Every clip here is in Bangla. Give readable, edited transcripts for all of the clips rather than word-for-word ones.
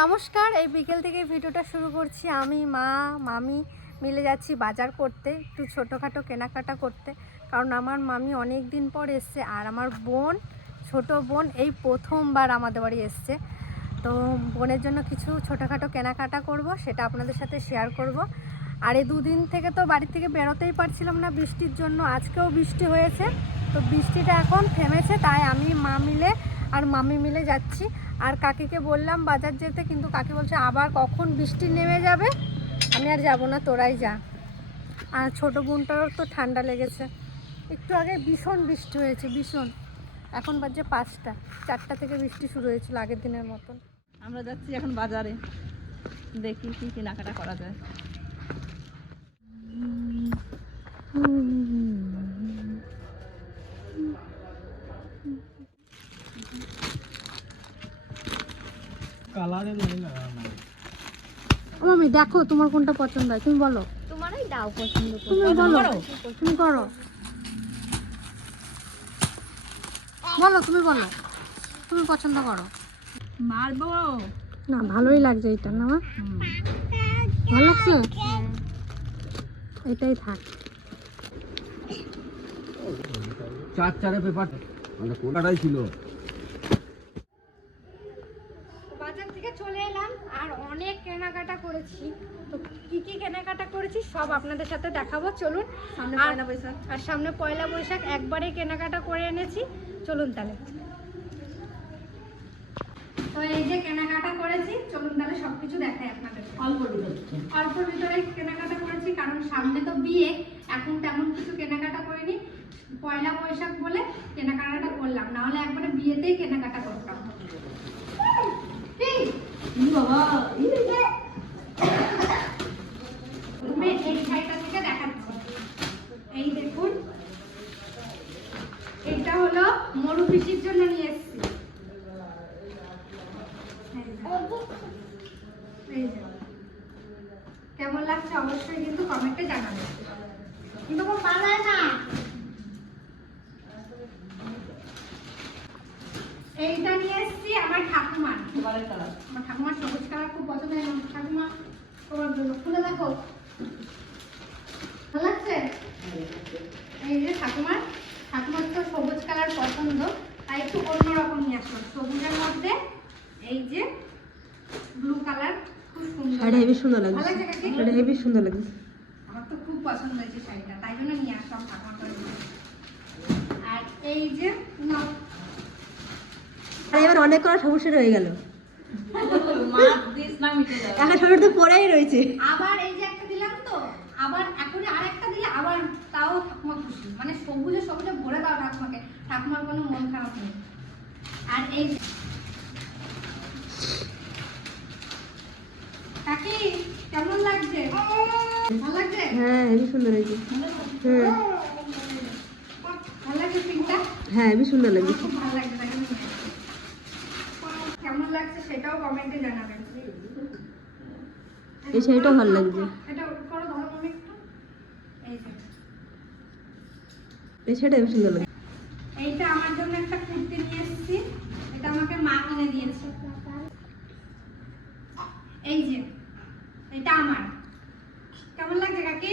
নমস্কার, এই বিকেল থেকে ভিডিওটা শুরু করছি। আমি মা মামি মিলে যাচ্ছি বাজার করতে, একটু ছোটোখাটো কেনাকাটা করতে। কারণ আমার মামি অনেক দিন পর এসছে, আর আমার বোন, ছোট বোন এই প্রথমবার আমাদের বাড়ি এসছে। তো বোনের জন্য কিছু ছোটোখাটো কেনাকাটা করব, সেটা আপনাদের সাথে শেয়ার করব। আর এই দুদিন থেকে তো বাড়ি থেকে বেরোতেই পারছিলাম না বৃষ্টির জন্য। আজকেও বৃষ্টি হয়েছে, তো বৃষ্টিটা এখন থেমেছে, তাই আমি মা মিলে আর মামি মিলে যাচ্ছি। আর কাকিকে বললাম বাজার যেতে, কিন্তু কাকি বলছে আবার কখন বৃষ্টি নেমে যাবে, আমি আর যাবো না, তোরাই যা। আর ছোটো বোনটারও তো ঠান্ডা লেগেছে। একটু আগে ভীষণ বৃষ্টি হয়েছে, ভীষণ। এখন বাজে 5টা, 4টা থেকে বৃষ্টি শুরু হয়েছিল আগের দিনের মতন। আমরা যাচ্ছি এখন বাজারে, দেখি কি কেনাকাটা করা যায়। মামি দেখো তোমার কোনটা পছন্দ হয়, তুমি বলো। তোমারই দাও পছন্দ তুমি বলো, তুমি করো, বলো, তুমি বলো, তুমি পছন্দ করো। মারবো না, ভালোই লাগছে এটা না মা? ভালো লাগছে, এটাই থাক। চারে পেপার কোনটাই ছিল। বাজার থেকে চলে এলাম, আর অনেক কেনাকাটা করেছি। তো কি কি কেনাকাটা করেছি সব আপনাদের সাথে দেখাবো, চলুন। সামনে পয়লা বৈশাখ। আর সামনে পয়লা বৈশাখ, একবারে কেনাকাটা করে এনেছি, চলুন তাহলে। তো এই যে কেনাকাটা করেছি, চলুন তাহলে সবকিছু দেখাই আপনাদের। অল্পর ভিতরে কেনাকাটা করেছি, কারণ সামনে তো বিয়ে, এখন তেমন কিছু কেনাকাটা করিনি। পয়লা বৈশাখ বলে কেনাকাটাটা করলাম, না হলে একবারে বিয়েতেই কেনাকাটা করতাম। আমি এই শাড়িটা থেকে দেখাচ্ছি। এই দেখুন, এটা হলো মরু পিসির জন্য নিয়ে এসেছি। কেমন লাগছে অবশ্যই কিন্তু কমেন্টে জানাবেন। কিন্তু খুব ভালো হয় না। এইটা নিয়ে এসেছি আমার ঠাকুমার। আমার ঠাকুমার সবুজ কালার খুব পছন্দ হয়। ঠাকুমা তোমার জন্য খুলে দেখো, ভালো লাগছে? এই যে ঠাকুমার তো সবুজ কালার পছন্দ, তাই একটু অন্যরকম নিয়ে আসলাম। সবুজের মধ্যে এই যে ব্লু কালার, খুব সুন্দর। এটা হেবি সুন্দর লাগছে। ভালো লাগছে কাকি? এটা হেবি সুন্দর লাগছে। আমার তো খুব পছন্দ হয়েছে শাড়িটা, তাই জন্য নিয়ে আসলাম ঠাকুমার জন্য। আর এই যে নাও, আর এবার অনেক করা সমস্যা হয়ে গেল। একটা শরীর তো পরেই রয়েছে। আবার এই যে একটা দিলাম, তো আবার এখন আরেকটা দিলে আবার তাও ঠাকুমা খুশি। মানে সবুজে সবুজে ভরে দাও ঠাকুমাকে, ঠাকুমার কোনো মন খারাপ নেই। আর এই যে কাকি, কেমন লাগছে? ভালো লাগছে? হ্যাঁ হেবি সুন্দর হয়েছে। হ্যাঁ ভালো লাগছে পিঙ্কটা? হ্যাঁ হেবি সুন্দর লাগছে। খুব ভালো লাগছে, তাই জন্য নিয়ে এসেছি। কেমন লাগছে সেটাও কমেন্টে জানাবেন। এই শাড়িটাও ভালো লাগছে। এটা করো, ধরো মনে একটু। এই যে এই শাড়িটা হেবি সুন্দর লাগছে। এইটা আমার জন্য একটা কুর্তি নিয়ে এসেছি, এটা আমাকে মা কিনে দিয়েছে। এই যে এটা আমার, কেমন লাগছে কাকি?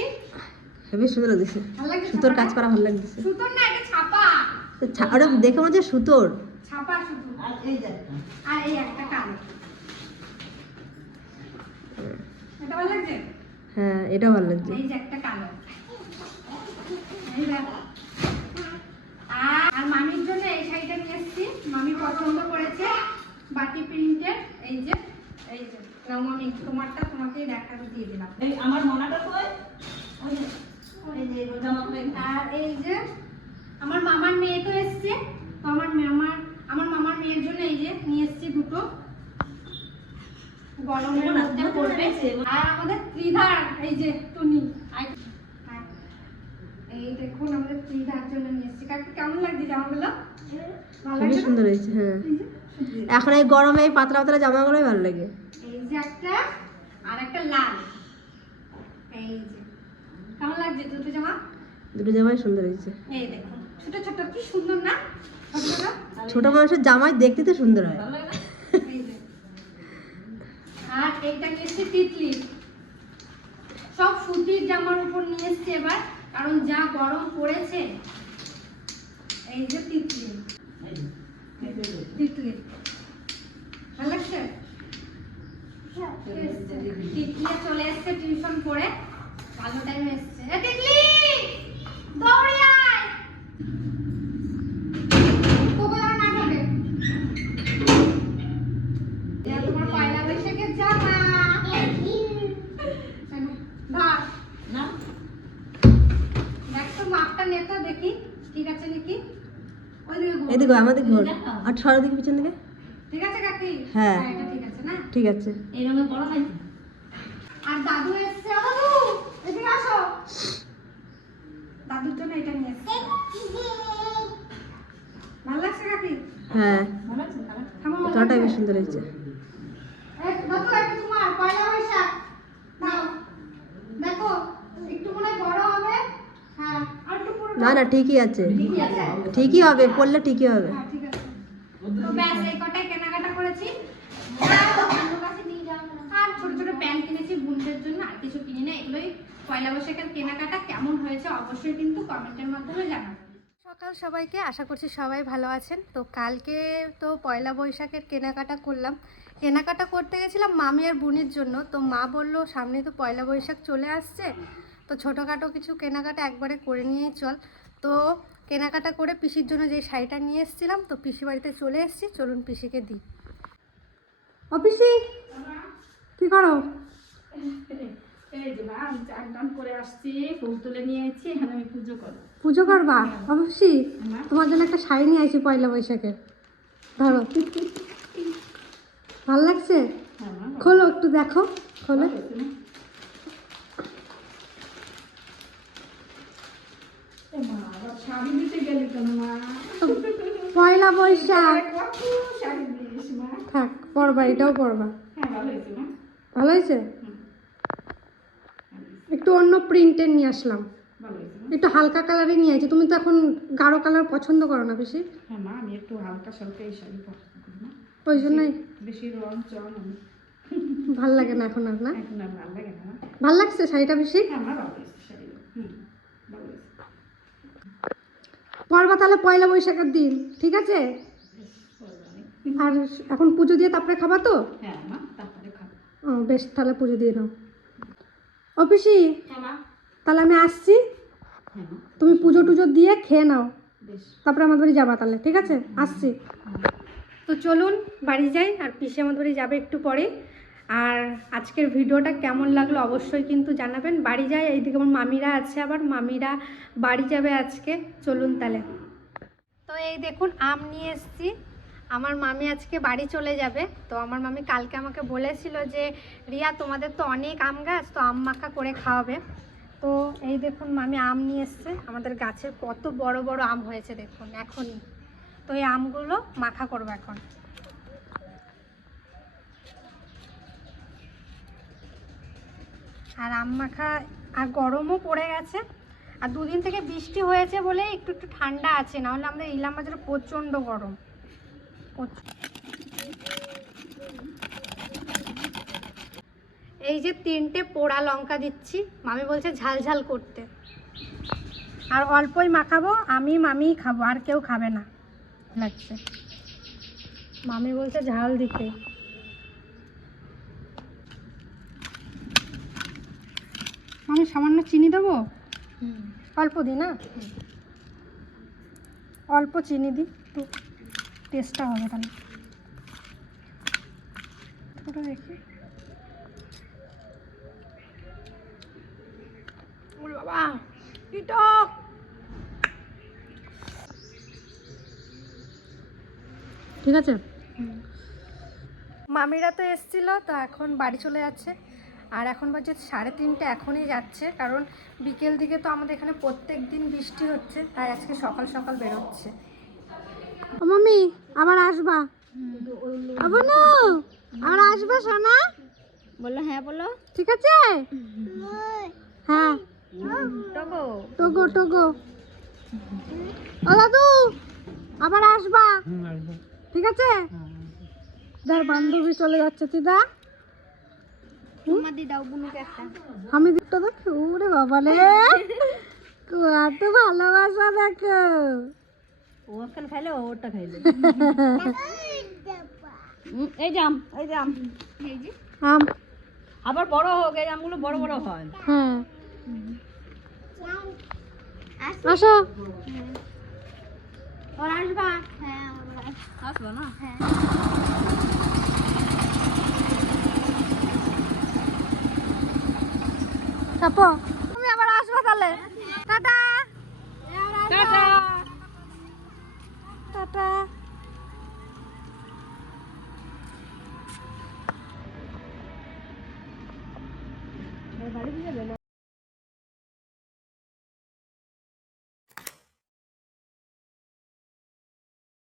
হেবি সুন্দর লাগছে। ভালো লাগছে? সুতোর কাজ করা ভালো লাগছে। সুতোর না, এটা ছাপা। ওটা দেখে মনে হচ্ছে সুতোর। ছাপা শুধু। আর এই একটা কালো, এটা ভালো লাগছে? হ্যাঁ এটাও ভালো লাগছে। এই যে একটা কালো, এই দেখো। আর মামির জন্য এই শাড়িটা নিয়ে এসেছি, মামি পছন্দ করেছে, বাটি প্রিন্টের। এই যে নাও মামি, তোমারটা তোমাকেই দেখাতে দিয়ে দিলাম। আমার মনাটা কই? আর এই যে আমার মামার মেয়ে তো এসছে, তো আমার মামার মেয়ের জন্য এই যে নিয়ে এসেছি দুটো, গরমের মধ্যে পড়বে। আর আমাদের ত্রিধার, এই যে টুনি, এই দেখুন আমাদের ত্রিধার জন্য নিয়ে এসেছি। কাকু কেমন লাগছে জামাগুলো? ভালো হেবি লাগছে? সুন্দর হয়েছে। হ্যাঁ এখন এই গরমে এই পাতলা পাতলা জামাগুলোই ভালো লাগে। এই যে একটা, আর একটা লাল। এই যে কেমন লাগছে দুটো জামা? দুটো জামাই সুন্দর হয়েছে। এই দেখুন ছোট ছোট, কি সুন্দর না? ছোট ছোট ছোট মানুষের জামাই দেখতে তো সুন্দর হয়। এই যে আর এইটা নিয়েছি তিতলি, সব সুতির জামার উপর নিয়ে এসছি এবার, কারণ যা গরম পড়েছে। এই যে তিতলি, তিতলি ভালো লাগছে। তিতলি চলে এসছে টিউশন পড়ে, ভালো টাইম এসছে। তিতলি দৌড়ে আয়, তোকে আর না ঢোকে। এটা তোমার পয়লা বৈশাখের জামা। ধর না দেখ তো মাপটা নে তো দেখি ঠিক আছে নাকি। ওইদিকে ঘোর। এদিকে আমাদের ঘর আর ছড়া দিকে পিছন দিকে। ঠিক আছে কাকি? হ্যাঁ। এটা ঠিক আছে না? ঠিক আছে। এই রঙে পড়া হয় আর দাদু এসছে। ও দাদু এদিকে আসো, দাদুর জন্য এটা নিয়ে এসছি। ভালো লাগছে কাকি? হ্যাঁ ভালো আছে কালার থামো, ভালো ছড়াটা বেশ লাগছে? সুন্দর হয়েছে। এই দাদু এটা তোমার পয়লা বৈশাখ নাও, দেখো একটু মনে হয় বড় হবে। হ্যাঁ আর একটু পুরো না না ঠিকই আছে, ঠিক আছে। ঠিকই হবে, পড়লে ঠিকই হবে। হ্যাঁ ঠিক আছে। তো ব্যাস এই কটাই কেনাকাটা করেছি। আর ছোট ছোট প্যান্ট কিনেছি বোনদের জন্য, আর কিছু কিনি না। এগুলোই পয়লা বৈশাখের কেনাকাটা। কেমন হয়েছে অবশ্যই কিন্তু কমেন্টের মাধ্যমে জানাবেন। সকাল সবাইকে, আশা করছি সবাই ভালো আছেন। তো কালকে তো পয়লা বৈশাখের কেনাকাটা করলাম। কেনাকাটা করতে গেছিলাম মামি আর বোনের জন্য। তো মা বললো সামনে তো পয়লা বৈশাখ চলে আসছে, তো ছোটোখাটো কিছু কেনাকাটা একবারে করে নিয়েই চল। তো কেনাকাটা করে পিসির জন্য যে শাড়িটা নিয়ে এসেছিলাম, তো পিসি বাড়িতে চলে এসেছি। চলুন পিসিকে দিই। ও পিসি কি করো? এই যে মা আমি চান টান করে আসছি, ফুল তুলে নিয়ে এসেছি, এখানে আমি পুজো করবো। পুজো করবা? অবশ্যই মা তোমার জন্য একটা শাড়ি নিয়ে আসি পয়লা বৈশাখের, ধরো। ভাল লাগছে? হ্যাঁ মা খোলো একটু দেখো, খোলো। ভালো হয়েছে না? এ মা আবার শাড়ি দিতে গেলি কেন মা? পয়লা বৈশাখ কত শাড়ি দিস মা? থাক, পরবা, এটাও পরবা। হ্যাঁ ভালো হয়েছে মা। ভালো হয়েছে? হুম, একটু অন্য প্রিন্টের নিয়ে আসলাম, ভালো হয়েছে মা। একটু হালকা কালারে নিয়ে আসি। তুমি তো এখন গাঢ় কালার পছন্দ করো না বেশি, হ্যাঁ মা আমি একটু হালকা সালকা এই শাড়ি পছন্দ করি না, ওই জন্যই বেশি রং চং আমি ভাল লাগে না এখন আর। না এখন আর ভালো লাগে না। ভাল লাগছে শাড়িটা বেশি? হ্যাঁ আমার ভালো হয়েছে শাড়িগুলো। ভালো হয়েছে। পরবা তাহলে পয়লা বৈশাখের দিন, ঠিক আছে? বেশ ভালো অনেক। আর এখন পুজো দিয়ে তারপরে খাবা তো? হ্যাঁ মা তারপরে খাবো। ও বেশ, তাহলে পুজো দিয়ে নাও। ও পিসি হ্যাঁ মা। তাহলে আমি আসছি, হ্যাঁ মা তুমি পুজো টুজো দিয়ে খেয়ে নাও, বেশ। তারপরে আমার বাড়ি যাবা তাহলে, ঠিক আছে? আসছি। তো চলুন বাড়ি যাই, আর পিসি আমার বাড়ি যাবে একটু পরে। আর আজকের ভিডিওটা কেমন লাগলো অবশ্যই কিন্তু জানাবেন। বাড়ি যাই, এইদিকে আমার মামিরা আছে, আবার মামিরা বাড়ি যাবে আজকে। চলুন তাহলে। তো এই দেখুন আম নিয়ে এসেছি, আমার মামি আজকে বাড়ি চলে যাবে। তো আমার মামি কালকে আমাকে বলেছিল যে রিয়া তোমাদের তো অনেক আম গাছ, তো আম মাখা করে খাওয়াবে। তো এই দেখুন মামি আম নিয়ে এসছে, আমাদের গাছের কত বড় বড় আম হয়েছে দেখুন এখনই। তো এই আমগুলো মাখা করবো এখন। আর আম মাখা, আর গরমও পড়ে গেছে, আর দুদিন থেকে বৃষ্টি হয়েছে বলে একটু একটু ঠান্ডা আছে, নাহলে আমাদের ইলাম বাজারে প্রচণ্ড গরম। এই যে 3টে পোড়া লঙ্কা দিচ্ছি, মামি বলছে ঝাল ঝাল করতে। আর অল্পই মাখাবো, আমি মামিই খাবো, আর কেউ খাবে না লাগছে। মামি বলছে ঝাল দিতে। আমি সামান্য চিনি দেবো, অল্প দিই না, অল্প চিনি দিই, একটু টেস্টটা হবে তাহলে। ওটা দেখি, ওরে বাবা কি টক। ঠিক আছে, মামিরা তো এসছিল, তো এখন বাড়ি চলে যাচ্ছে। আর এখন বাজে 3:30, এখনই যাচ্ছে, কারণ বিকেল দিকে তো আমাদের এখানে প্রত্যেক দিন বৃষ্টি হচ্ছে, তাই আজকে সকাল সকাল বেরোচ্ছে। ও মামি আবার আসবা? আবনু আবার আসবা সোনা? বললো হ্যাঁ, বলো ঠিক আছে, হ্যাঁ। টগো টোগো টোগো, ও দাদু আবার আসবা, ঠিক আছে? যার বান্ধবী চলে যাচ্ছে, দিদা চুম্মা দিয়ে দাও বুনুকে একটা। আমি দিকটা দেখো, ওরে বাবা রে, এত ভালোবাসা দেখো। ও এখন খাইলে ওরটা খাইলে। এই জাম, এই জাম। আম, আবার বড় হোক, এই আমগুলো বড় বড় হয়। হ্যাঁ আসো। ওর আসবা? হ্যাঁ আসবো না? হ্যাঁ। চাপো, তুমি আবার আসবা তাহলে। Tata tata. টাটা। বাড়ি দিয়ে